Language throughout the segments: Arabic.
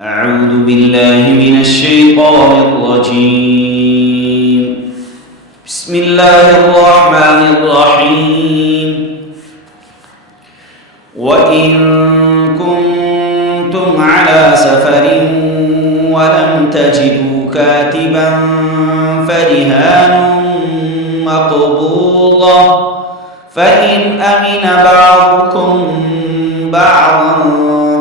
أعوذ بالله من الشيطان الرجيم. بسم الله الرحمن الرحيم. وإن كنتم على سفر ولم تجدوا كاتبا فرهان مقبوضة، فإن أمن بعضكم بعضا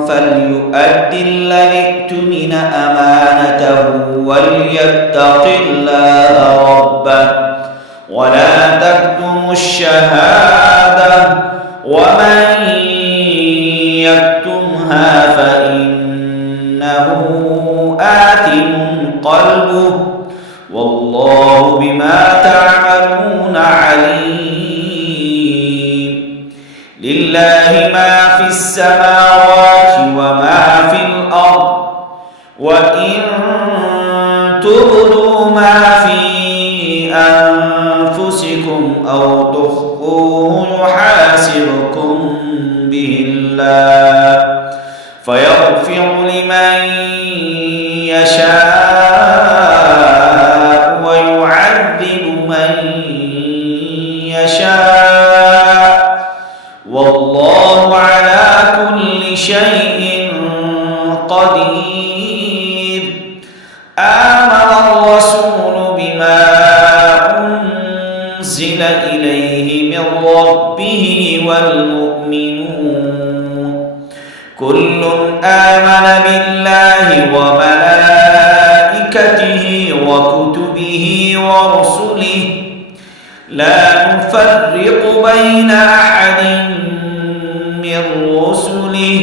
فليؤدي الذي اؤتمن أمانته وليتق الله ربه ولا تكتموا الشهادة ومن يكتمها فإنه آثم قلبه والله بما تعملون عليم. لله ما في السماوات وما في الأرض، وإن تبدوا ما في أنفسكم أو تخفوه يحاسبكم به الله فيغفر لمن يشاء ويعذب من يشاء والله على كل شيء قدير. آمن الرسول بما أنزل إليه من ربه والمؤمنون كل آمن بالله وملائكته وكتبه ورسله لا نفرق بين أحد من رسله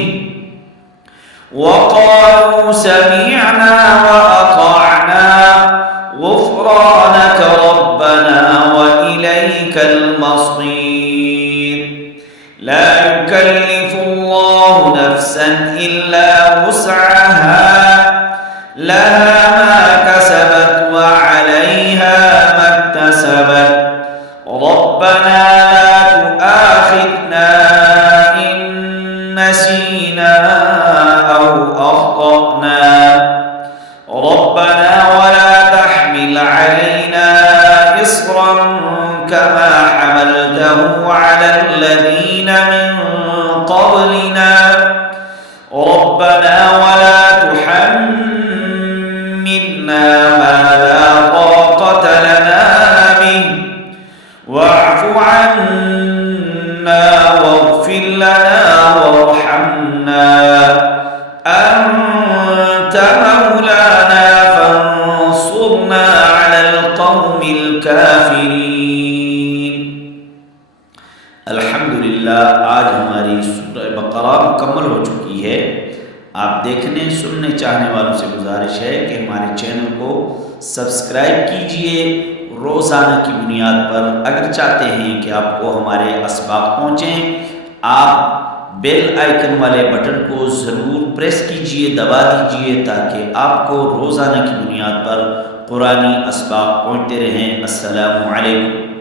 وقالوا سمعنا وأطعنا غفرانك ربنا وإليك المصير. لا يكلف الله نفسا إلا وسعها لها ما كسبت وعليها ما اكتسبت ربنا لا تؤاخذنا إن نسينا أو أخطأنا ربنا ولا تحمل علينا إصرا كما حملته على الذين من قبلنا ربنا ولا تحملنا ما لا طاقة لنا به واعف عنا واغفر لنا وارحمنا أنت مولانا فانصرنا على القوم الكافرين. अल्हम्दुलिल्लाह आज हमारी सूरह बकरा मुकम्मल हो चुकी है। आप देखने सुनने चाहने वालों से गुजारिश है कि हमारे चैनल को सब्सक्राइब कीजिए रोज़ाना की बुनियाद पर। अगर चाहते हैं कि आपको हमारे असबाक पहुँचें, आप बेल आइकन वाले बटन को ज़रूर प्रेस कीजिए, दबा दीजिए ताकि आपको रोज़ाना की बुनियाद पर कुरानी असबाक पहुँचते रहें। अस्सलामु अलैकुम।